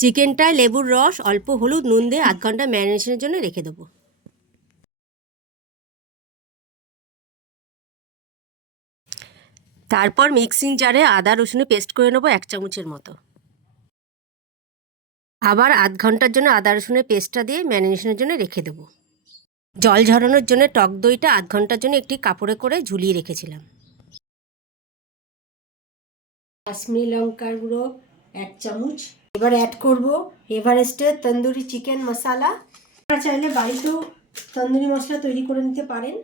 চিকেনটায় লেবুর রস, অল্প হলুদ, নুন দিয়ে আধ ঘণ্টা ম্যারিনেশনের জন্য রেখে দেবো। তারপর মিক্সিং জারে আদা রসুনের পেস্ট করে নেব এক চামচের মতো। আবার আধ ঘণ্টার জন্য আদা, রসুনের পেস্টটা দিয়ে ম্যারিনেশনের জন্য রেখে দেবো। জল ঝরানোর জন্য টক দইটা আধ ঘণ্টার জন্য একটি কাপড়ে করে ঝুলিয়ে রেখেছিলাম। কাশ্মীরি লঙ্কার গুঁড়ো এক চামচ এবার অ্যাড করব এভারেস্টের তন্দুরি চিকেন মশালা আপনারা চাইলে বাড়িতেও তন্দুরি মশলা তৈরি করে নিতে পারেন।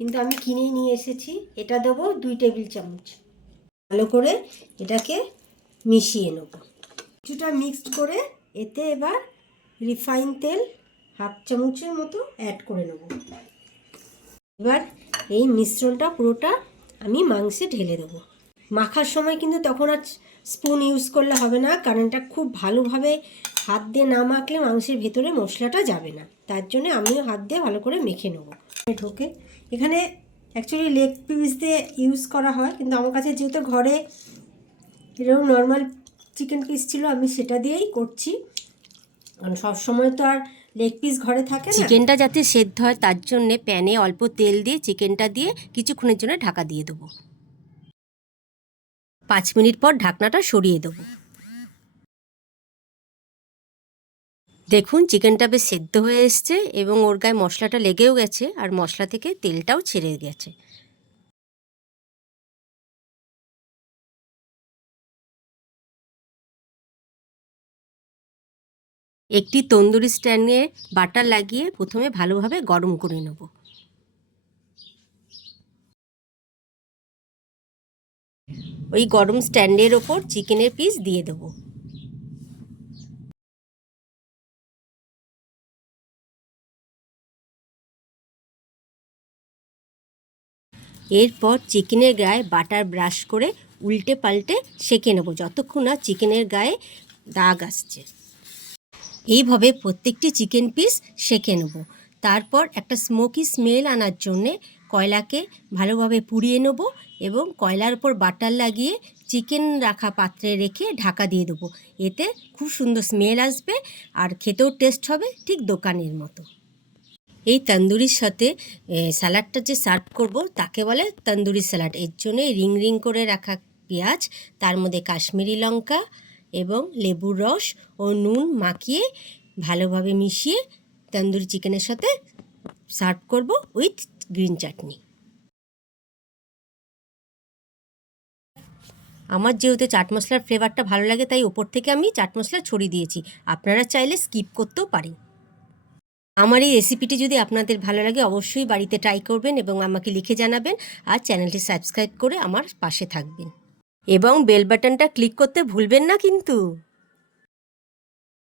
কিন্তু আমি কিনেই নিয়ে এসেছি। এটা দেবো দুই টেবিল চামচ। ভালো করে এটাকে মিশিয়ে নেব। কিছুটা মিক্সড করে এতে এবার রিফাইন তেল হাফ চামচের মতো অ্যাড করে নেব। এবার এই মিশ্রণটা পুরোটা আমি মাংসে ঢেলে দেবো। মাখার সময় কিন্তু তখন আর স্পুন ইউজ করলে হবে না কারণ এটা খুব ভালোভাবে হাত দিয়ে না মাখলে মাংসের ভেতরে মশলাটা যাবে না। তার জন্য আমিও হাত দিয়ে ভালো করে মেখে নেব। ঢোকে। এখানে অ্যাকচুয়ালি লেগ পিস দিয়ে ইউজ করা হয়, কিন্তু আমার কাছে যেহেতু ঘরে এরকম নর্মাল চিকেন পিস ছিল, আমি সেটা দিয়েই করছি। কারণ সবসময় তো আর লেগ পিস ঘরে থাকে চিকেনটা যাতে সেদ্ধ হয়, তার জন্য প্যানে অল্প তেল দিয়ে চিকেনটা দিয়ে কিছুক্ষণের জন্য ঢাকা দিয়ে দেবো। পাঁচ মিনিট পর ঢাকনাটা সরিয়ে দেবো। দেখুন, চিকেনটা বেশ সেদ্ধ হয়ে এসছে এবং ওর গায়ে মশলাটা লেগেও গেছে আর মশলা থেকে তেলটাও ছেড়ে গেছে। একটি তন্দুরি স্ট্যান্ডে বাটার লাগিয়ে প্রথমে ভালোভাবে গরম করে নেব। ওই গরম স্ট্যান্ডের ওপর চিকেনের পিস দিয়ে দেবো। এরপর চিকেনের গায়ে বাটার ব্রাশ করে উল্টে পাল্টে সেঁকে নেব, যতক্ষণ না চিকেনের গায়ে দাগ আসছে। এইভাবে প্রত্যেকটি চিকেন পিস সেঁকে নেব। তারপর একটা স্মোকি স্মেল আনার জন্যে কয়লাকে ভালোভাবে পুড়িয়ে নেব এবং কয়লার উপর বাটার লাগিয়ে চিকেন রাখা পাত্রে রেখে ঢাকা দিয়ে দেবো। এতে খুব সুন্দর স্মেল আসবে আর খেতেও টেস্ট হবে ঠিক দোকানের মতো। এই তন্দুরির সাথে স্যালাডটা যে সার্ভ করব তাকে বলে তন্দুরি স্যালাড এর জন্য রিং রিং করে রাখা পেঁয়াজ, তার মধ্যে কাশ্মীরি লঙ্কা এবং লেবুর রস ও নুন মাখিয়ে ভালোভাবে মিশিয়ে তন্দুরি চিকেনের সাথে সার্ভ করব উইথ গ্রিন চাটনি। আমার যেহেতু চাট মশলার ফ্লেভারটা ভালো লাগে, তাই ওপর থেকে আমি চাট মশলা ছড়িয়ে দিয়েছি। আপনারা চাইলে স্কিপ করতেও পারেন। আমার এই রেসিপিটি যদি আপনাদের ভালো লাগে, অবশ্যই বাড়িতে ট্রাই করবেন এবং আমাকে লিখে জানাবেন আর চ্যানেলটি সাবস্ক্রাইব করে আমার পাশে থাকবেন। এবং বেল বাটনটা ক্লিক করতে ভুলবেন না কিন্তু।